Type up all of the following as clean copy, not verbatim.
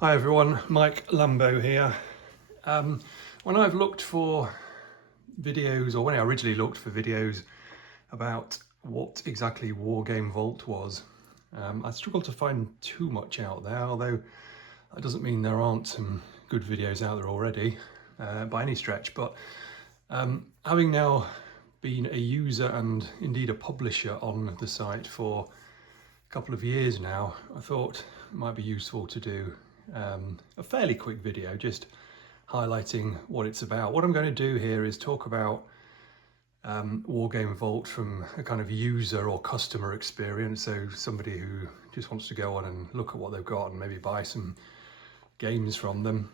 Hi everyone, Mike Lambo here. When I've looked for videos, or when I originally looked for videos about what exactly Wargame Vault was, I struggled to find too much out there, although that doesn't mean there aren't some good videos out there already by any stretch. But having now been a user and indeed a publisher on the site for a couple of years now, I thought it might be useful to do a fairly quick video just highlighting what it's about. What I'm going to do here is talk about Wargame Vault from a kind of user or customer experience, so somebody who just wants to go on and look at what they've got and maybe buy some games from them,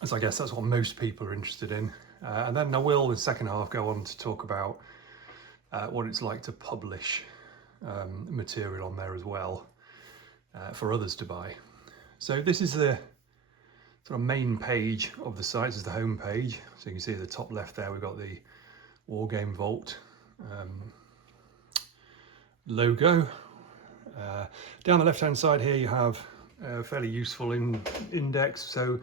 as I guess that's what most people are interested in. And then I will, in the second half, go on to talk about what it's like to publish material on there as well for others to buy. So this is the sort of main page of the site. This is the home page. So you can see at the top left there we've got the Wargame Vault logo. Down the left hand side here you have a fairly useful index, so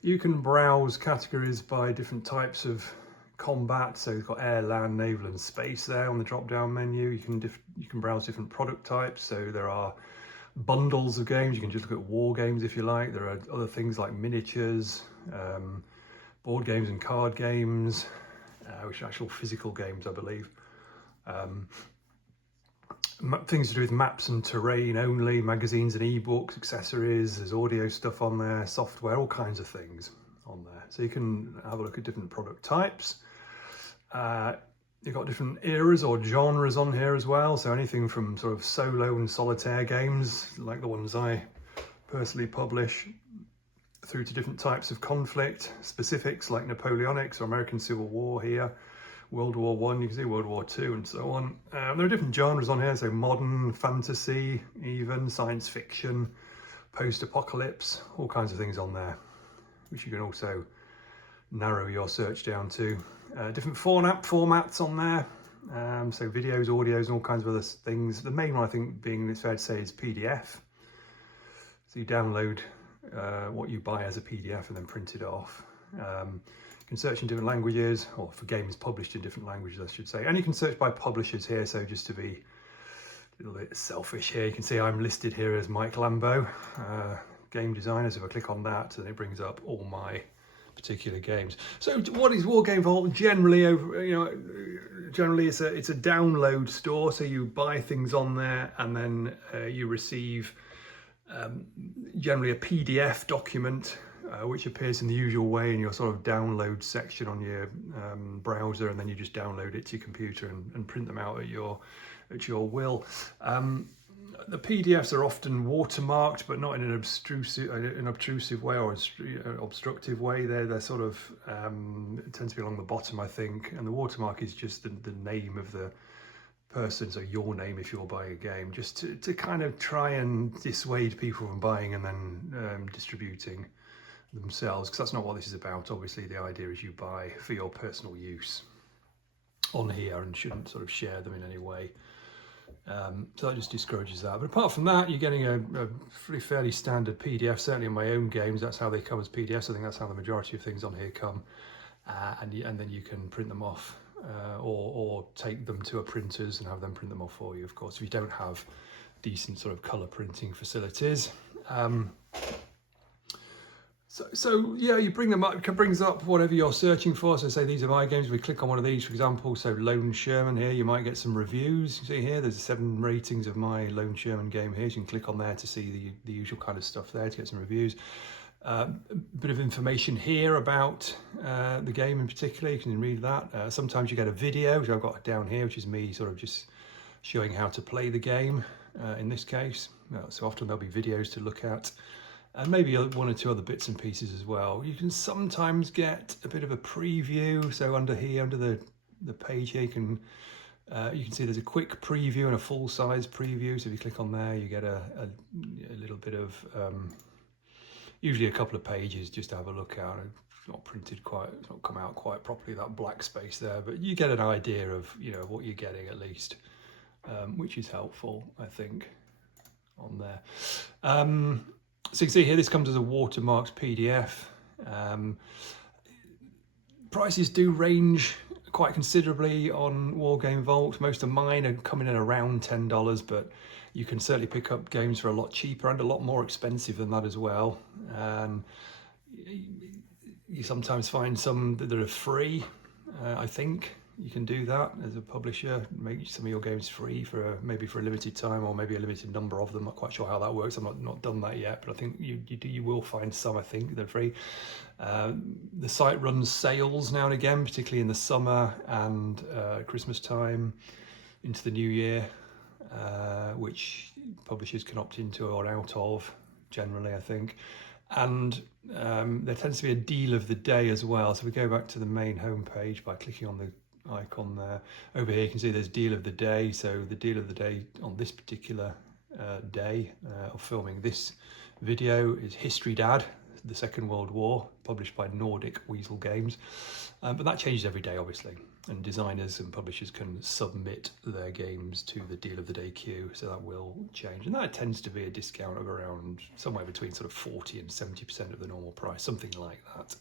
you can browse categories by different types of combat. So you've got air, land, naval and space there on the drop down menu. You can browse different product types, so there are bundles of games. You can just look at war games if you like. There are other things like miniatures, board games and card games, which are actual physical games I believe. Things to do with maps and terrain only, magazines and ebooks, accessories, there's audio stuff on there, software, all kinds of things on there. So you can have a look at different product types. You've got different eras or genres on here as well, so anything from sort of solo and solitaire games like the ones I personally publish, through to different types of conflict, specifics like Napoleonics or American Civil War here, World War One, you can see World War Two and so on. There are different genres on here, so modern, fantasy, even science fiction, post-apocalypse, all kinds of things on there, which you can also narrow your search down to. Different formats on there, so videos, audios and all kinds of other things. The main one I think being, it's fair to say, is PDF. So you download what you buy as a PDF and then print it off. You can search in different languages, or for games published in different languages I should say, and you can search by publishers here. So just to be a little bit selfish here, you can see I'm listed here as Mike Lambo, game designer. So if I click on that, then it brings up all my particular games. So what is Wargame Vault? Generally, generally it's a download store, so you buy things on there and then you receive generally a PDF document which appears in the usual way in your sort of download section on your browser, and then you just download it to your computer and print them out at your will. The PDFs are often watermarked, but not in an obtrusive way or obstructive way. They're sort of tend to be along the bottom, I think, and the watermark is just the name of the person, so your name if you're buying a game, just to kind of try and dissuade people from buying and then distributing themselves, because that's not what this is about. Obviously the idea is you buy for your personal use on here and shouldn't sort of share them in any way. So that just discourages that. But apart from that, you're getting a fairly standard PDF. Certainly in my own games, that's how they come as PDFs. I think that's how the majority of things on here come. And then you can print them off or take them to a printers and have them print them off for you, of course, if you don't have decent sort of colour printing facilities. So yeah, you bring them up, it brings up whatever you're searching for. So say these are my games. We click on one of these, for example, so Lone Sherman here, you might get some reviews. You see here, there's 7 ratings of my Lone Sherman game here. So you can click on there to see the usual kind of stuff there, to get some reviews. A bit of information here about the game in particular, you can read that. Sometimes you get a video, which I've got down here, which is me sort of just showing how to play the game in this case. So often there'll be videos to look at, and maybe 1 or 2 other bits and pieces as well. You can sometimes get a bit of a preview. So under here, under the page here, you can see there's a quick preview and a full-size preview. So if you click on there, you get a little bit of, usually a couple of pages just to have a look at. It's not printed quite, it's not come out quite properly, that black space there, but you get an idea of, what you're getting at least, which is helpful, I think, on there. So you can see here, this comes as a watermarked PDF. Prices do range quite considerably on Wargame Vault. Most of mine are coming in around $10, but you can certainly pick up games for a lot cheaper and a lot more expensive than that as well. You sometimes find some that are free. I think you can do that as a publisher, make some of your games free for maybe for a limited time, or maybe a limited number of them. Not quite sure how that works. I'm not done that yet, but I think you will find some. I think they're free. The site runs sales now and again, particularly in the summer and Christmas time into the new year, which publishers can opt into or out of generally, I think. And there tends to be a deal of the day as well. So we go back to the main homepage by clicking on the icon there. Over here you can see there's deal of the day. So the deal of the day on this particular day of filming this video is History Dad, the Second World War, published by Nordic Weasel Games. But that changes every day, obviously, and designers and publishers can submit their games to the deal of the day queue, so that will change. And that tends to be a discount of around somewhere between sort of 40 and 70% of the normal price, something like that.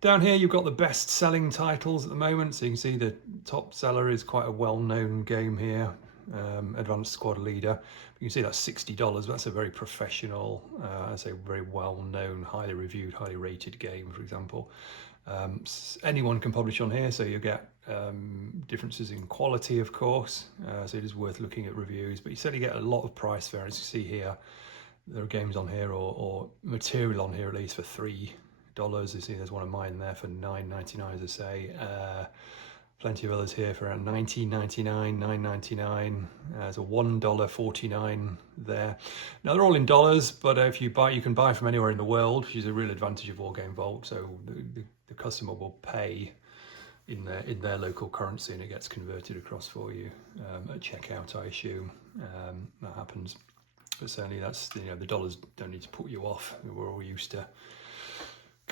Down here you've got the best selling titles at the moment, so you can see the top seller is quite a well-known game here, Advanced Squad Leader. You can see that's $60, but that's a very professional, I say very well-known, highly reviewed, highly rated game, for example. Anyone can publish on here, so you get differences in quality, of course, so it is worth looking at reviews, but you certainly get a lot of price variance. You see here there are games on here, or material on here at least, for $3. You see there's one of mine there for $9.99, as I say. Plenty of others here for around $19.99, $9.99. There's a $1.49 there. Now they're all in dollars, but if you buy, you can buy from anywhere in the world, which is a real advantage of Wargame Vault. So the customer will pay in their local currency, and it gets converted across for you at checkout, I assume. That happens, but certainly that's, you know, the dollars don't need to put you off. We're all used to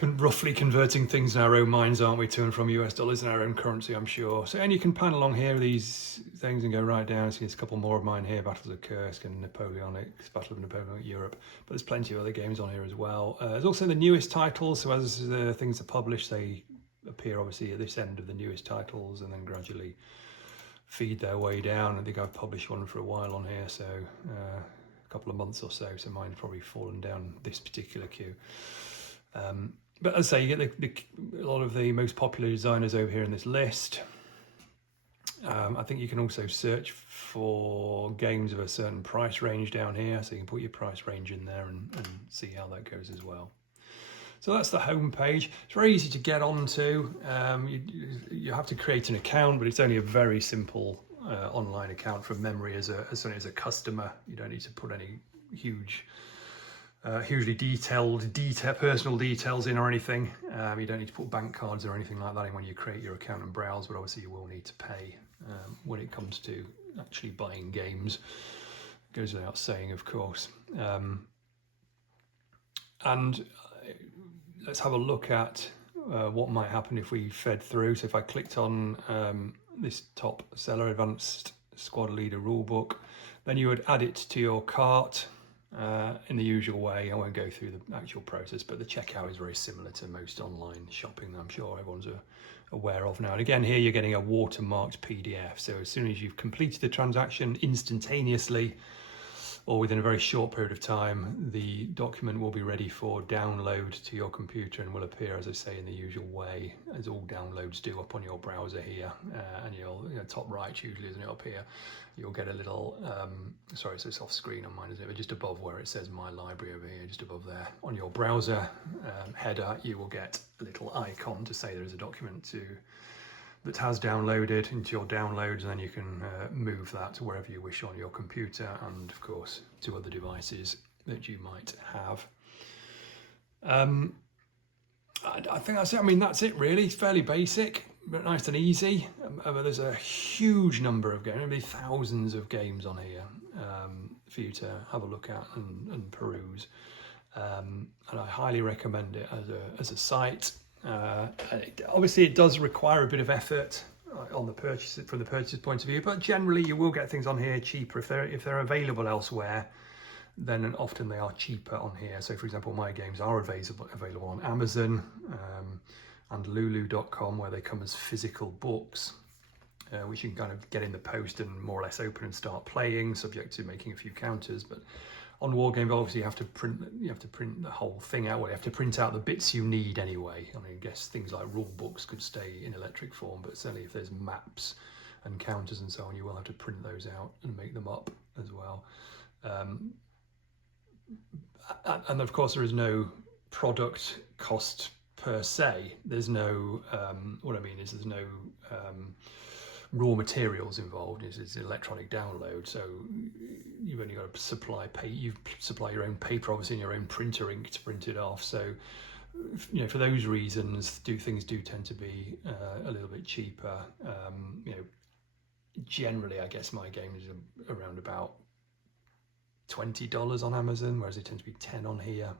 roughly converting things in our own minds, aren't we, to and from US dollars in our own currency, I'm sure. So, and you can pan along here these things and go right down. So there's a couple more of mine here: Battles of Kursk and Napoleonic, Battle of Napoleonic Europe. But there's plenty of other games on here as well. There's also the newest titles. So as things are published, they appear obviously at this end of the newest titles, and then gradually feed their way down. I think I've published one for a while on here, so a couple of months or so. So mine's probably fallen down this particular queue. But as I say, you get a lot of the most popular designers over here in this list. I think you can also search for games of a certain price range down here, so you can put your price range in there and see how that goes as well. So that's the home page. It's very easy to get onto. You have to create an account, but it's only a very simple online account from memory as a customer. You don't need to put any hugely detailed personal details in or anything. You don't need to put bank cards or anything like that in when you create your account and browse, but obviously you will need to pay when it comes to actually buying games. It goes without saying, of course. And let's have a look at what might happen if we fed through. So if I clicked on this top seller, Advanced Squad Leader Rulebook, then you would add it to your cart in the usual way. I won't go through the actual process, but the checkout is very similar to most online shopping that I'm sure everyone's aware of now. And again, here you're getting a watermarked PDF. So as soon as you've completed the transaction, instantaneously, or within a very short period of time, the document will be ready for download to your computer and will appear, as I say, in the usual way, as all downloads do, up on your browser here. And you'll, top right usually, isn't it, up here, you'll get a little, sorry, so it's off screen on mine, isn't it, but just above where it says My Library over here, just above there, on your browser header, you will get a little icon to say there is a document that has downloaded into your downloads, and then you can move that to wherever you wish on your computer, and of course to other devices that you might have. I think that's it. I mean, that's it really. It's fairly basic, but nice and easy. There's a huge number of games, maybe thousands of games on here for you to have a look at and peruse. And I highly recommend it as a site. Obviously it does require a bit of effort on the purchase, from the purchaser's point of view, but generally you will get things on here cheaper if they're available elsewhere. then often they are cheaper on here. So for example, my games are available on Amazon and lulu.com, where they come as physical books, which you can kind of get in the post and more or less open and start playing, subject to making a few counters. But on Wargame, obviously you have to print the whole thing out. Well, you have to print out the bits you need anyway. I mean, I guess things like rule books could stay in electric form, but certainly if there's maps and counters and so on, you will have to print those out and make them up as well. And of course, there is no product cost per se. There's no, what I mean is there's no raw materials involved. It's electronic download, so you've only got to supply your own paper, obviously, and your own printer ink to print it off. So, you know, for those reasons, things do tend to be a little bit cheaper. You know, generally, I guess my games are around about $20 on Amazon, whereas they tend to be 10 on here,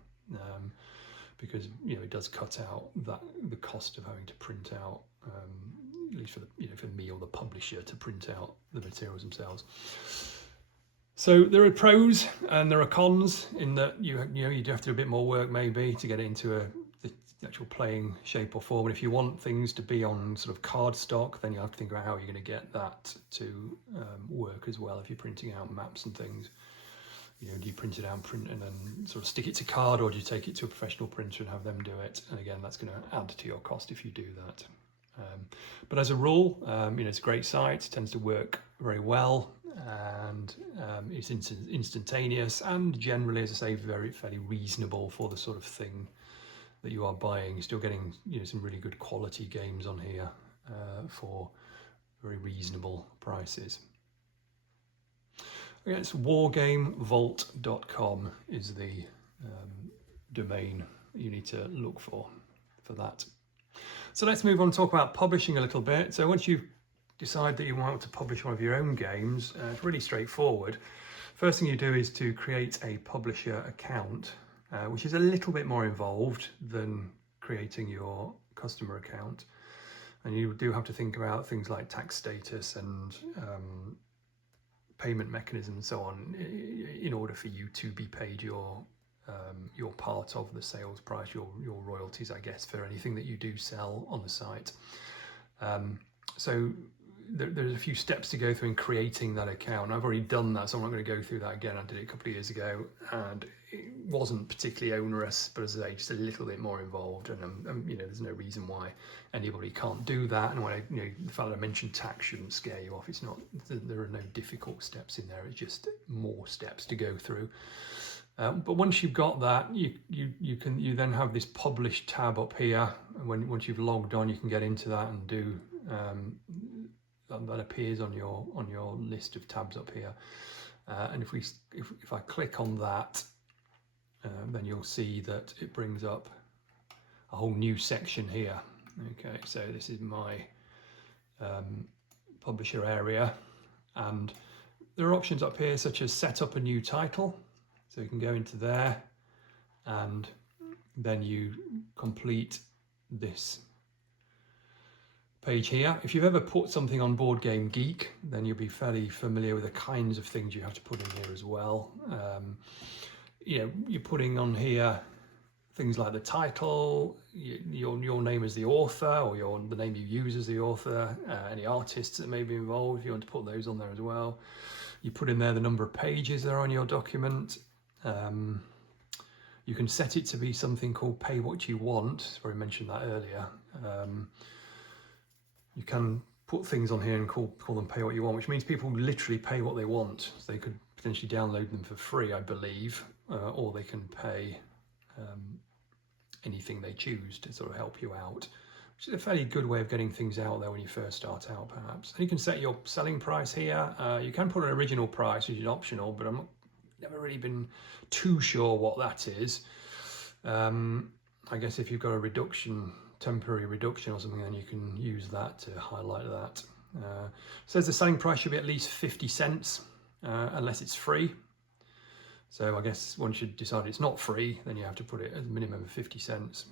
because, you know, it does cut out the cost of having to print out, at least for for me or the publisher to print out the materials themselves. So there are pros and there are cons in that you have to do a bit more work maybe to get it into the actual playing shape or form. And if you want things to be on sort of card stock, then you have to think about how you're going to get that to work as well. If you're printing out maps and things, you know, do you print it out and then sort of stick it to card, or do you take it to a professional printer and have them do it? And again, that's going to add to your cost if you do that. But as a rule, you know, it's a great site, it tends to work very well, and it's instantaneous, and generally, as I say, fairly reasonable for the sort of thing that you are buying. You're still getting, you know, some really good quality games on here for very reasonable prices. Okay, it's wargamevault.com is the domain you need to look for that. So let's move on and talk about publishing a little bit. So once you decide that you want to publish one of your own games, it's really straightforward. First thing you do is to create a publisher account, which is a little bit more involved than creating your customer account. And you do have to think about things like tax status and payment mechanism and so on in order for you to be paid your part of the sales price, your royalties, I guess, for anything that you do sell on the site. So there's a few steps to go through in creating that account. I've already done that, so I'm not going to go through that again. I did it a couple of years ago, and it wasn't particularly onerous, but as I say, just a little bit more involved. And you know, there's no reason why anybody can't do that. And when the fact that I mentioned tax shouldn't scare you off. It's not. There are no difficult steps in there. It's just more steps to go through. But once you've got that, you then have this publish tab up here. And once you've logged on, you can get into that and do. That appears on your list of tabs up here, and if I click on that, then you'll see that it brings up a whole new section here. Okay, so this is my publisher area, and there are options up here such as set up a new title. So you can go into there, and then you complete this page here. If you've ever put something on Board Game Geek, then you'll be fairly familiar with the kinds of things you have to put in here as well. You know, you're putting on here things like the title, your name as the author, or the name you use as the author, any artists that may be involved, if you want to put those on there as well. You put in there the number of pages that are on your document. You can set it to be something called pay what you want. I mentioned that earlier. You can put things on here and call them pay what you want, which means people literally pay what they want. So they could potentially download them for free, I believe, or they can pay anything they choose to sort of help you out, which is a fairly good way of getting things out there when you first start out, perhaps. And you can set your selling price here. You can put an original price, which is optional, but never really been too sure what that is. I guess if you've got a temporary reduction or something, then you can use that to highlight that. Says the selling price should be at least 50 cents unless it's free. So I guess once you decide it's not free, then you have to put it at a minimum of 50 cents.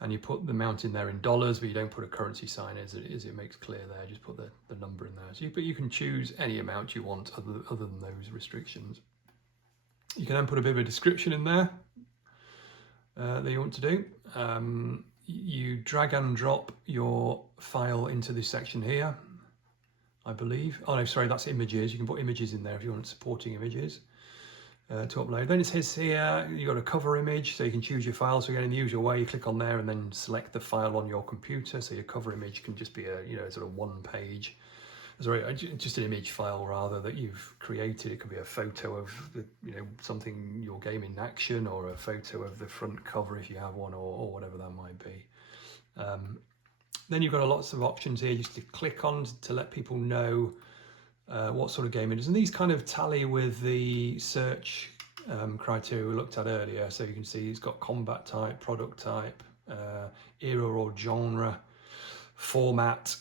And you put the amount in there in dollars, but you don't put a currency sign as it makes clear there. Just put the number in there. So you can choose any amount you want other than those restrictions. You can then put a bit of a description in there that you want to do. You drag and drop your file into this section here, I believe. Oh no, sorry, that's images. You can put images in there if you want supporting images to upload. Then it says here, you've got a cover image, so you can choose your file. So again, in the usual way, you click on there and then select the file on your computer. So your cover image can just be a sort of one page, sorry, just an image file rather that you've created. It could be a photo of the, something, your game in action, or a photo of the front cover if you have one, or whatever that might be. Then you've got lots of options here just to click on to let people know what sort of game it is. And these kind of tally with the search criteria we looked at earlier. So you can see it's got combat type, product type, era or genre, format,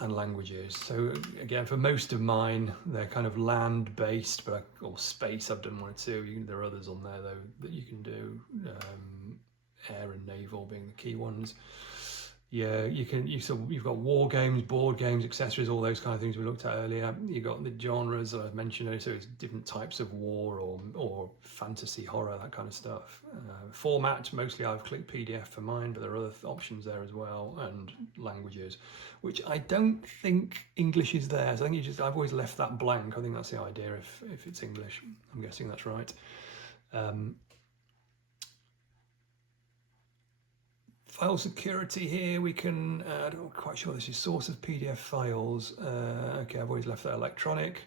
and languages. So again, for most of mine, they're kind of land-based, or space. I've done one or two. There are others on there though that you can do, air and naval being the key ones. Yeah, you've got war games, board games, accessories, all those kind of things we looked at earlier. You've got the genres that I've mentioned earlier, so it's different types of war or fantasy, horror, that kind of stuff. Format, mostly I've clicked PDF for mine, but there are other options there as well, and languages, which I don't think English is there. So I think I've always left that blank. I think that's the idea, if it's English. I'm guessing that's right. File security here, we can, I'm not quite sure this is source of PDF files. Okay, I've always left that electronic.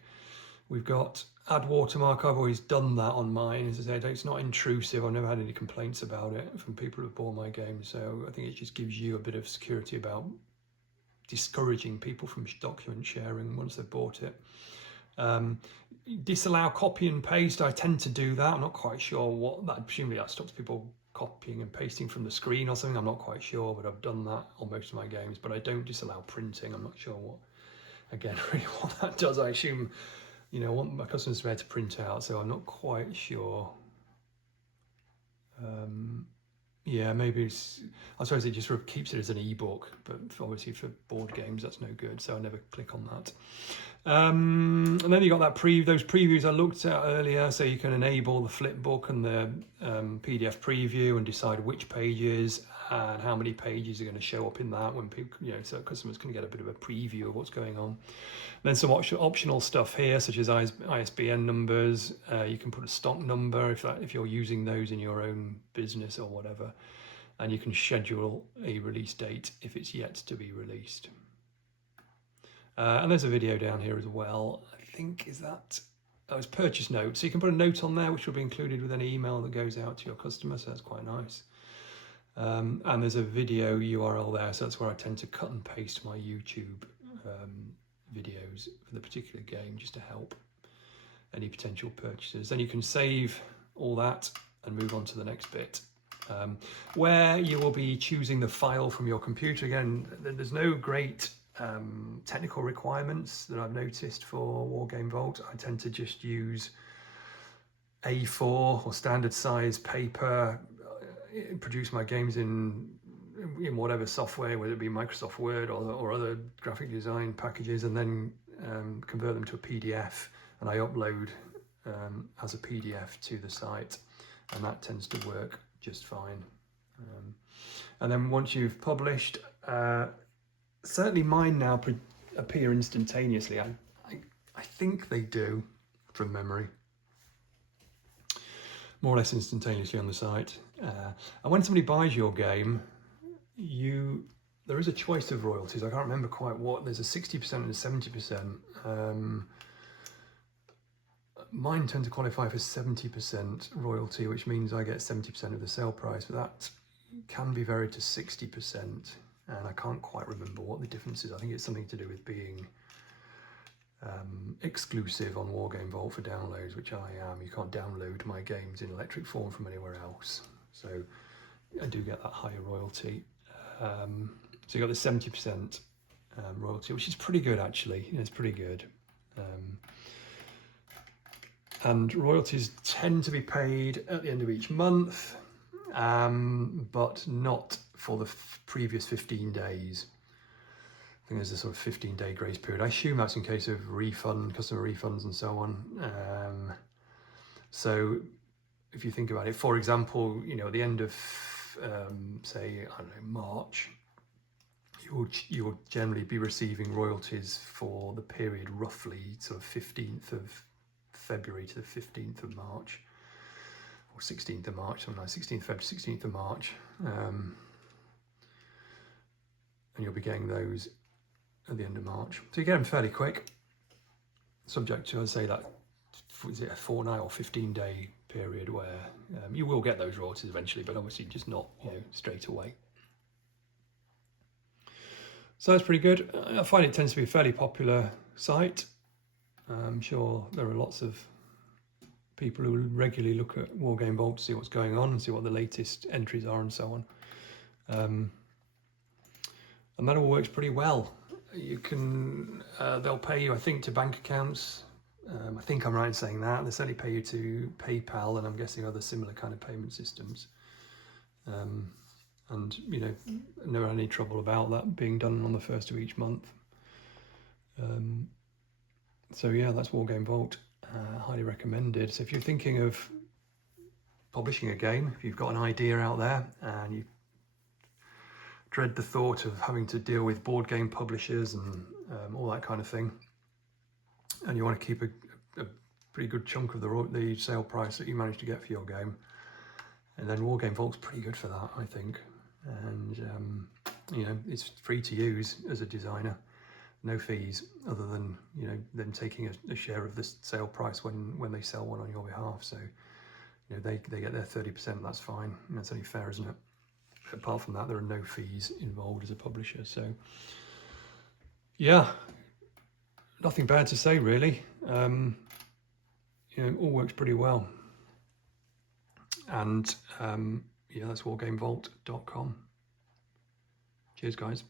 We've got add watermark, I've always done that on mine. As I said, it's not intrusive. I've never had any complaints about it from people who've bought my game. So I think it just gives you a bit of security about discouraging people from document sharing once they've bought it. Disallow copy and paste, I tend to do that. I'm not quite sure what that, presumably that stops people copying and pasting from the screen or something. I'm not quite sure, but I've done that on most of my games. But I don't disallow printing. I'm not sure really what that does. I assume, I want my customers to be able to print out, so I'm not quite sure. Yeah, maybe I suppose it just keeps it as an ebook, but obviously for board games that's no good, so I never click on that. And then you got that those previews I looked at earlier, so you can enable the flip book and the PDF preview and decide which pages and how many pages are going to show up in that when people, so customers can get a bit of a preview of what's going on. Then some optional stuff here, such as ISBN numbers. You can put a stock number if you're using those in your own business or whatever, and you can schedule a release date if it's yet to be released. And there's a video down here as well. I think it's purchase notes. So you can put a note on there which will be included with any email that goes out to your customer, so that's quite nice. And there's a video URL there, so that's where I tend to cut and paste my YouTube videos for the particular game, just to help any potential purchasers. Then you can save all that and move on to the next bit, where you will be choosing the file from your computer. Again, there's no great technical requirements that I've noticed for Wargame Vault. I tend to just use A4 or standard size paper, produce my games in whatever software, whether it be Microsoft Word or other graphic design packages, and then convert them to a PDF, and I upload as a PDF to the site, and that tends to work just fine. And then once you've published, certainly mine now appear instantaneously. I think they do, from memory, more or less instantaneously on the site. And when somebody buys your game, there is a choice of royalties. I can't remember quite what. There's a 60% and a 70%. Mine tend to qualify for 70% royalty, which means I get 70% of the sale price, but that can be varied to 60%. And I can't quite remember what the difference is. I think it's something to do with being exclusive on Wargame Vault for downloads, which I am. You can't download my games in electric form from anywhere else. So I do get that higher royalty. So you got the 70% royalty, which is pretty good actually. It's pretty good. And royalties tend to be paid at the end of each month, but not for the previous 15 days. I think there's a sort of 15-day grace period. I assume that's in case of customer refunds and so on. So if you think about it, for example, you know, at the end of say, I don't know, March, you will generally be receiving royalties for the period roughly sort of 15th of February to the 15th of March, or 16th of March, something like 16th February, 16th of March, and you'll be getting those at the end of March. So you get them fairly quick, subject to, I'd say, that, is it a fortnight or 15-day period where you will get those royalties eventually, but obviously just not, you know, straight away. So that's pretty good. I find it tends to be a fairly popular site. I'm sure there are lots of people who regularly look at Wargame Vault to see what's going on and see what the latest entries are and so on. And that all works pretty well. You can, they'll pay you, I think, to bank accounts. I think I'm right in saying that. They certainly pay you to PayPal, and I'm guessing other similar kind of payment systems. And, you know, never had any trouble about that being done on the 1st of each month. So yeah, that's Wargame Vault. Highly recommended. So if you're thinking of publishing a game, if you've got an idea out there and you dread the thought of having to deal with board game publishers and all that kind of thing, and you want to keep a pretty good chunk of the sale price that you manage to get for your game, and then Wargame Vault's pretty good for that, I think. And you know, it's free to use as a designer, no fees other than, you know, them taking a share of the sale price when they sell one on your behalf. So, you know, they get their 30%. That's fine. And that's only fair, isn't it? Apart from that, there are no fees involved as a publisher. So yeah, nothing bad to say really. You know, all works pretty well. And yeah, that's wargamevault.com. Cheers, guys.